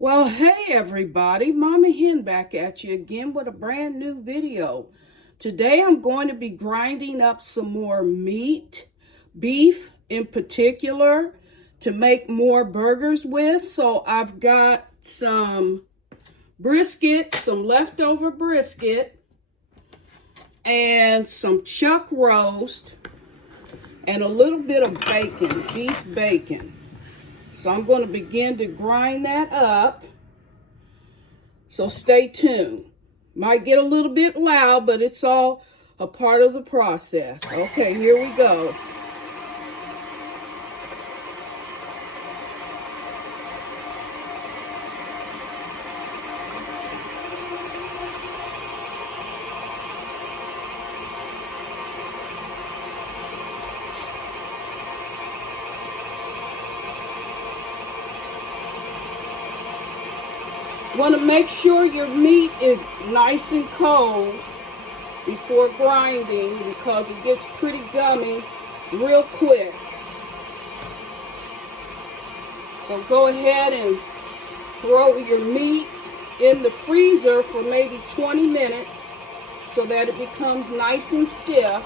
Well, hey everybody, Mama Hen back at you again with a brand new video. Today I'm going to be grinding up some more meat, beef in particular, to make more burgers with. So I've got some brisket, some leftover brisket, and some chuck roast, and a little bit of bacon, beef bacon. So I'm going to begin to grind that up. So stay tuned. Might get a little bit loud, but it's all a part of the process. Okay, here we go. Want to make sure your meat is nice and cold before grinding because it gets pretty gummy real quick. So go ahead and throw your meat in the freezer for maybe 20 minutes so that it becomes nice and stiff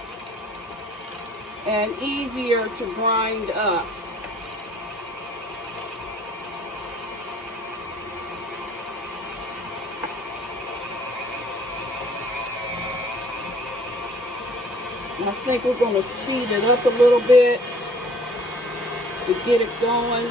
and easier to grind up. I think we're going to speed it up a little bit to get it going.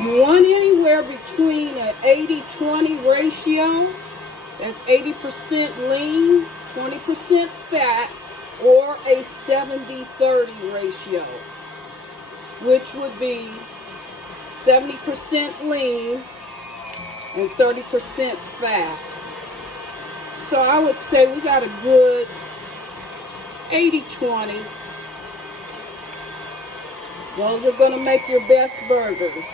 You want anywhere between an 80-20 ratio, that's 80% lean, 20% fat, or a 70-30 ratio, which would be 70% lean and 30% fat. So I would say we got a good 80-20. Those are going to make your best burgers.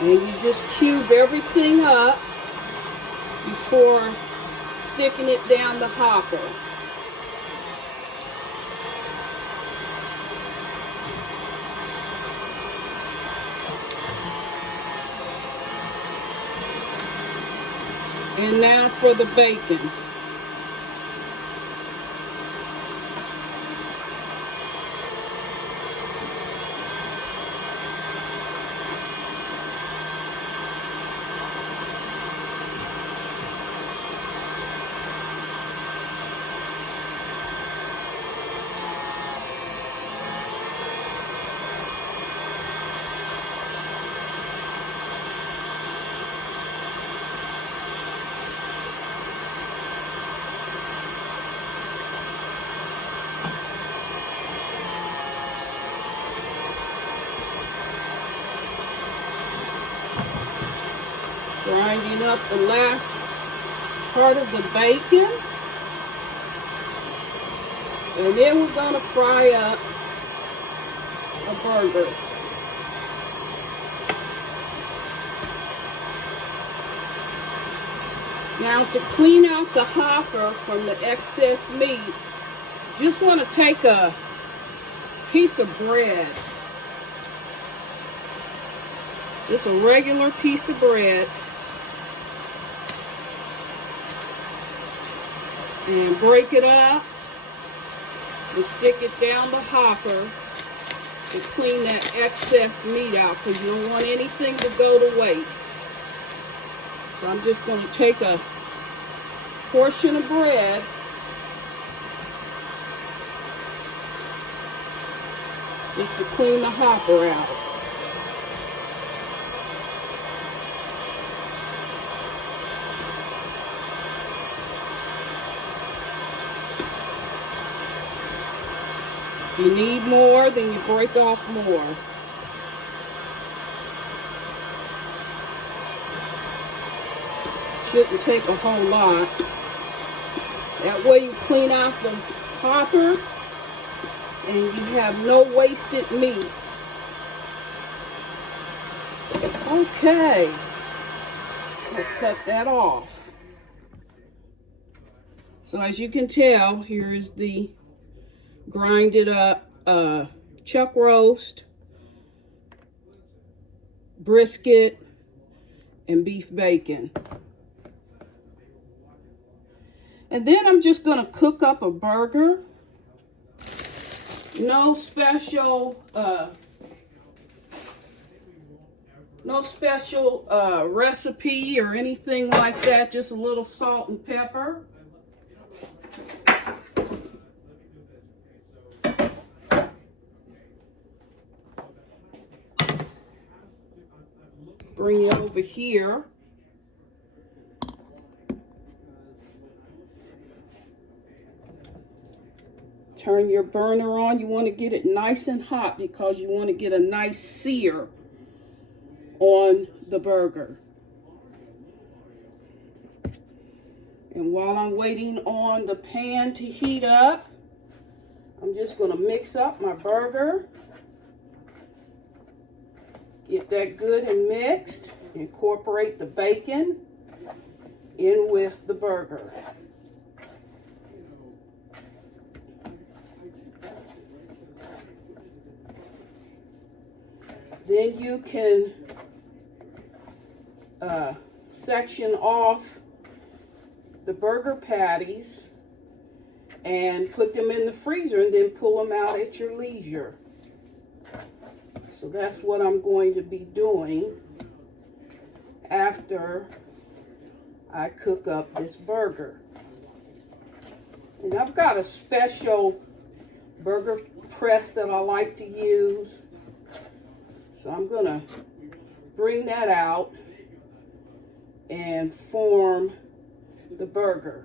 And you just cube everything up before sticking it down the hopper. And now for the bacon. Grinding up the last part of the bacon. And then we're going to fry up a burger. Now to clean out the hopper from the excess meat, you just want to take a piece of bread. Just a regular piece of bread. And break it up and stick it down the hopper and clean that excess meat out, because you don't want anything to go to waste. So I'm just going to take a portion of bread just to clean the hopper out. If you need more, then you break off more. Shouldn't take a whole lot. That way you clean out the hopper and you have no wasted meat. Okay, let's cut that off. So as you can tell, here is the grinded up chuck roast, brisket, and beef bacon. And then I'm just going to cook up a burger. No special recipe or anything like that, just a little salt and pepper. Bring it over here. Turn your burner on. You want to get it nice and hot because you want to get a nice sear on the burger. And while I'm waiting on the pan to heat up, I'm just going to mix up my burger. Get that good and mixed. Incorporate the bacon in with the burger. Then you can section off the burger patties and put them in the freezer and then pull them out at your leisure. So that's what I'm going to be doing after I cook up this burger. And I've got a special burger press that I like to use. So I'm going to bring that out and form the burger.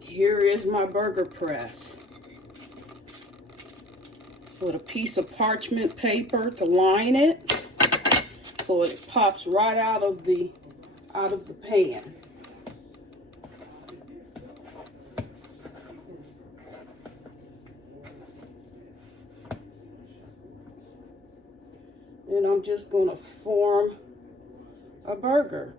Here is my burger press with a piece of parchment paper to line it so it pops right out of the pan. And I'm just going to form a burger.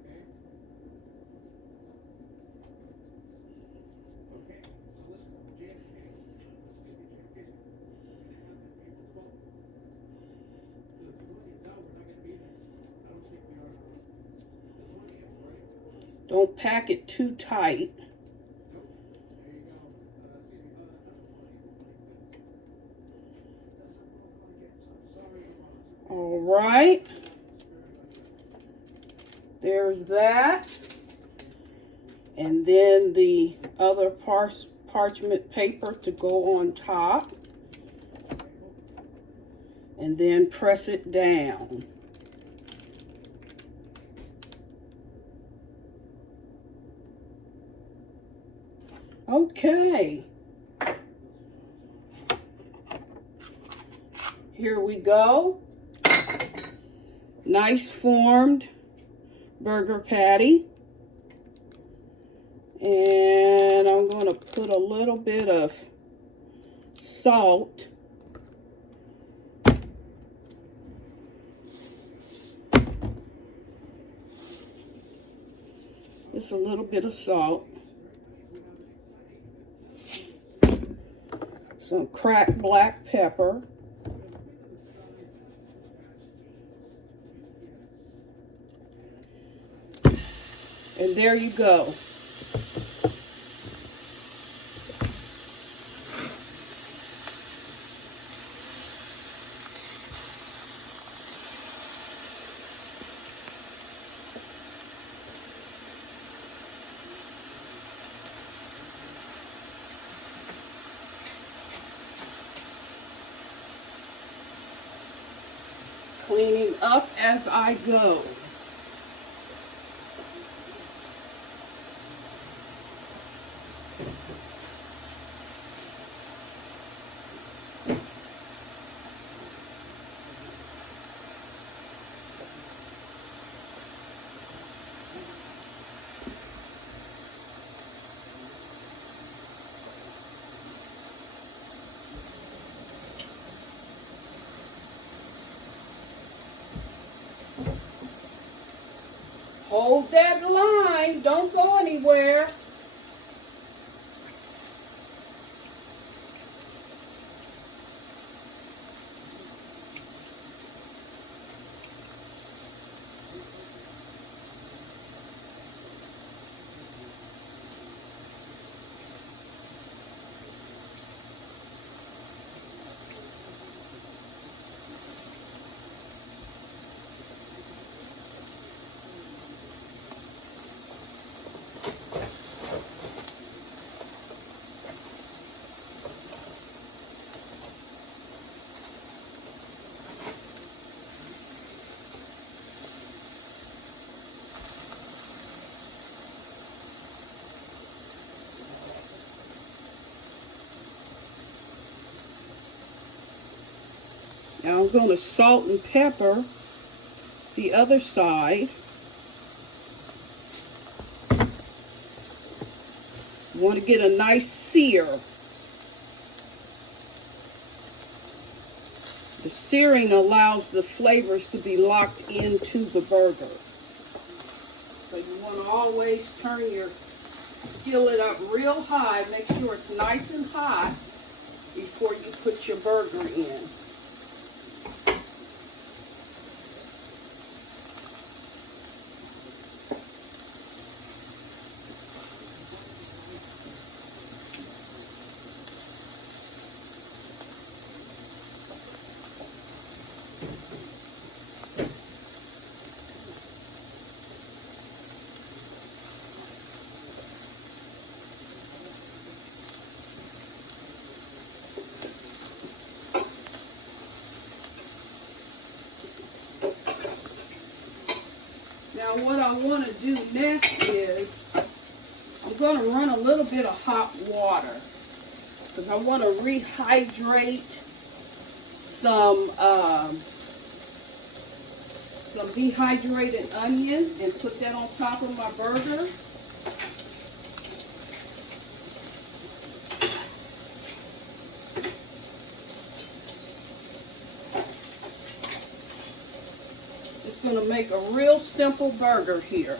Don't pack it too tight. All right. There's that. And then the other parchment paper to go on top. And then press it down. Okay, here we go. Nice formed burger patty. And I'm going to put a little bit of salt. Just a little bit of salt. Some cracked black pepper. And there you go. Cleaning up as I go. Hold that line. Don't go anywhere. Now I'm going to salt and pepper the other side. You want to get a nice sear. The searing allows the flavors to be locked into the burger. So you want to always turn your skillet up real high. Make sure it's nice and hot before you put your burger in. Now what I want to do next is I'm going to run a little bit of hot water because I want to rehydrate some dehydrated onion and put that on top of my burger. Going to make a real simple burger here.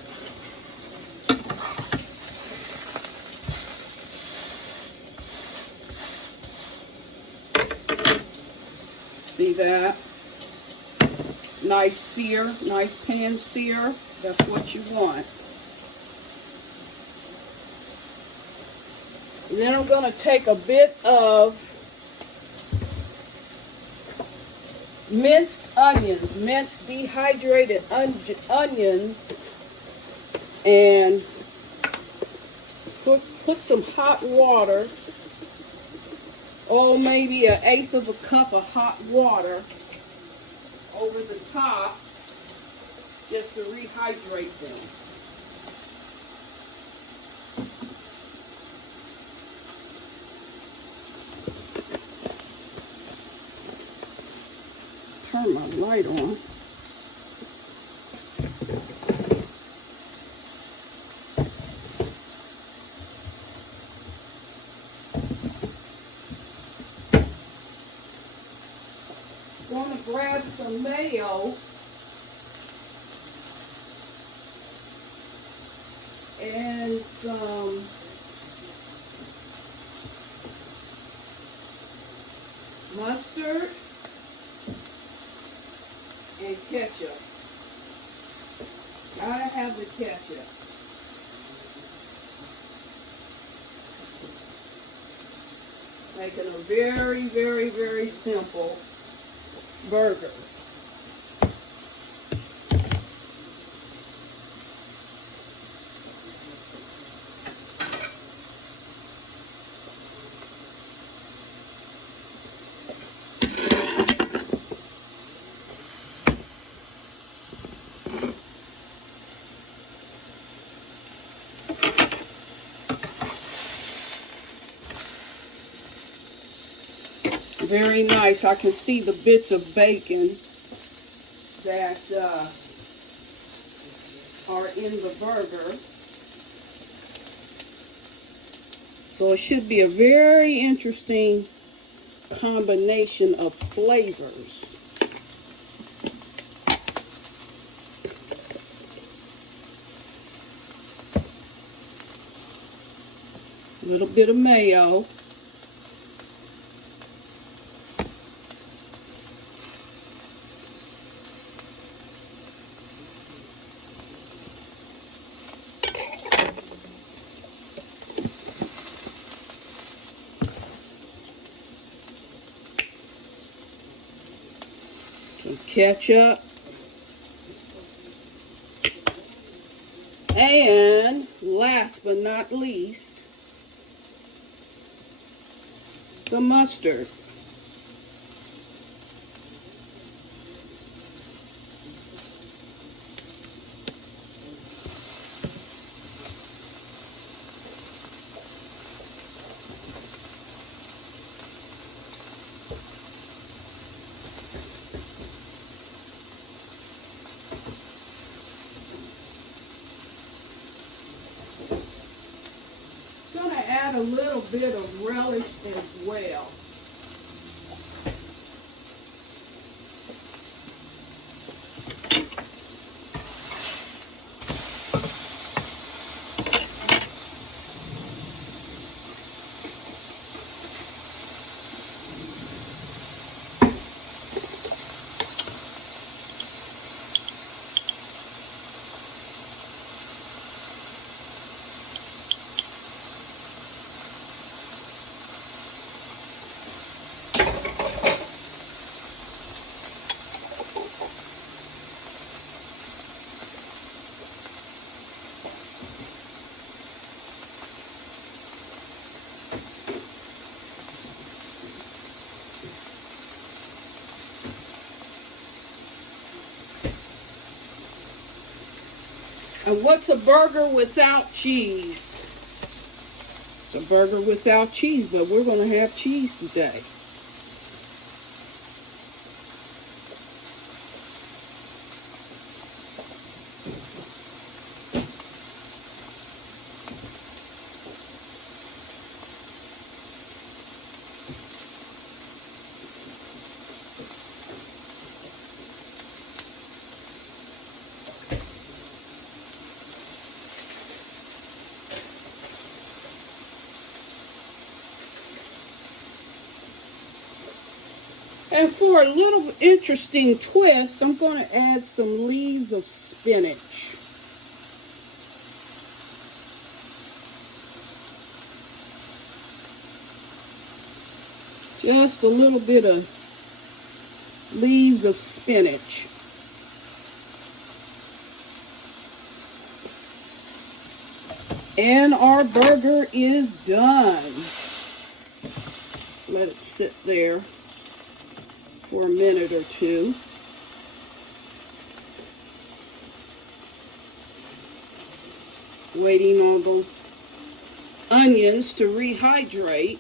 See that? Nice sear, nice pan sear. That's what you want. And then I'm going to take a bit of minced onions, minced dehydrated onions, and put some hot water, oh, maybe 1/8 of a cup of hot water over the top just to rehydrate them. Turn my light on. grab some mayo and some mustard and ketchup. Gotta have the ketchup. Making a very, very, very simple burger. Very nice. I can see the bits of bacon that are in the burger. So it should be a very interesting combination of flavors. A little bit of mayo. Some ketchup. And last but not least, the mustard. Add a little bit of relish as well. And what's a burger without cheese? It's a burger without cheese, but we're going to have cheese today. And for a little interesting twist, I'm going to add some leaves of spinach. Just a little bit of leaves of spinach. And our burger is done. Let it sit there for a minute or two. Waiting on those onions to rehydrate.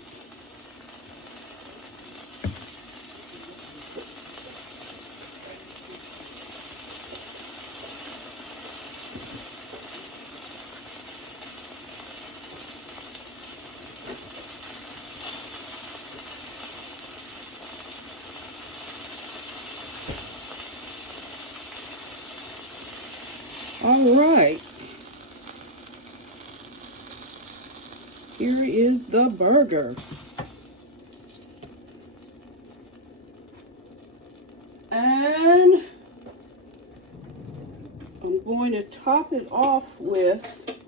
All right. Here is the burger. And I'm going to top it off with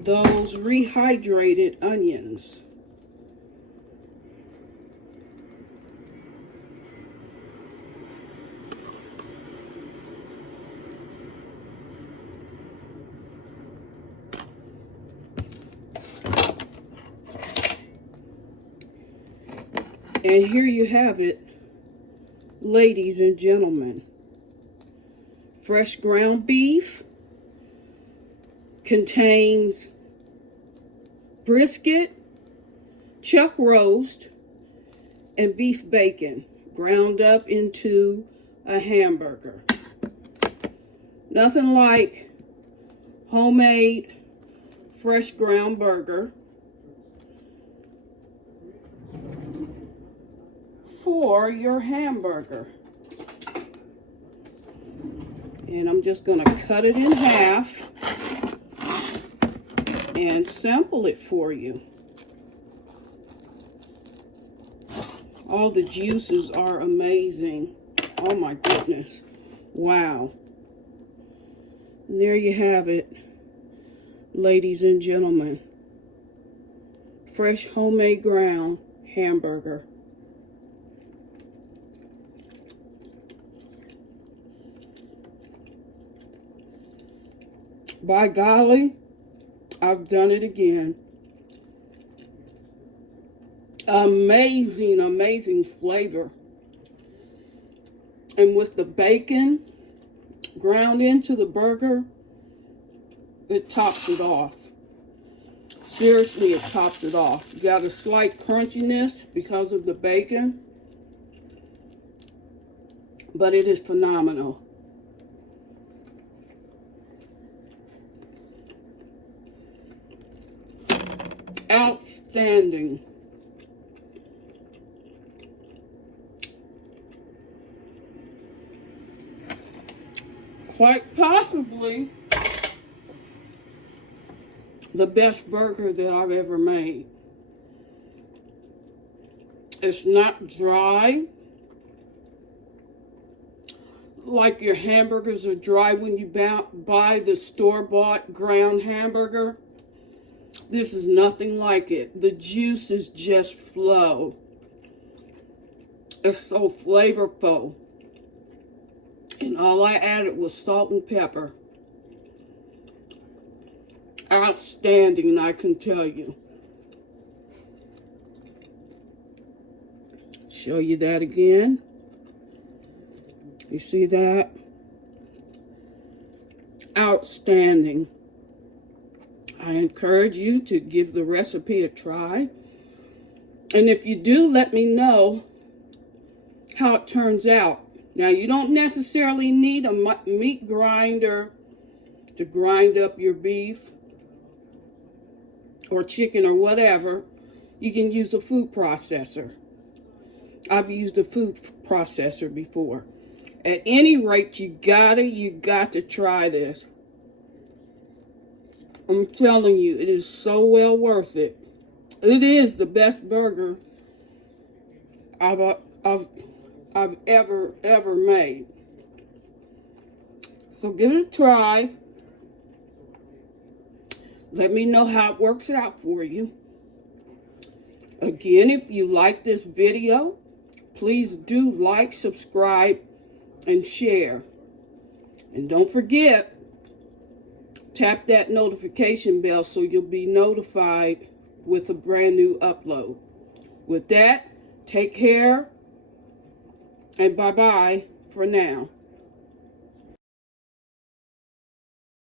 those rehydrated onions. And here you have it, ladies and gentlemen. Fresh ground beef contains brisket, chuck roast, and beef bacon ground up into a hamburger. Nothing like homemade fresh ground burger for your hamburger. And I'm just going to cut it in half and sample it for you. All the juices are amazing. Oh my goodness. Wow. And there you have it, ladies and gentlemen. Fresh homemade ground hamburger. By golly, I've done it again. Amazing, amazing flavor. And with the bacon ground into the burger, it tops it off. Seriously, it tops it off. You got a slight crunchiness because of the bacon, but it is phenomenal. Outstanding. Quite possibly the best burger that I've ever made. It's not dry like your hamburgers are dry when you buy the store-bought ground hamburger. This is nothing like it. The juices just flow. It's so flavorful. And all I added was salt and pepper. Outstanding, I can tell you. Show you that again. You see that? Outstanding. I encourage you to give the recipe a try. And if you do, let me know how it turns out. Now, you don't necessarily need a meat grinder to grind up your beef or chicken or whatever. You can use a food processor. I've used a food processor before. At any rate, you got to try this. I'm telling you, it is so well worth it. It is the best burger I've ever made. So give it a try. Let me know how it works out for you. Again, if you like this video, please do like, subscribe, and share. And don't forget, tap that notification bell so you'll be notified with a brand new upload. With that, take care, and bye-bye for now.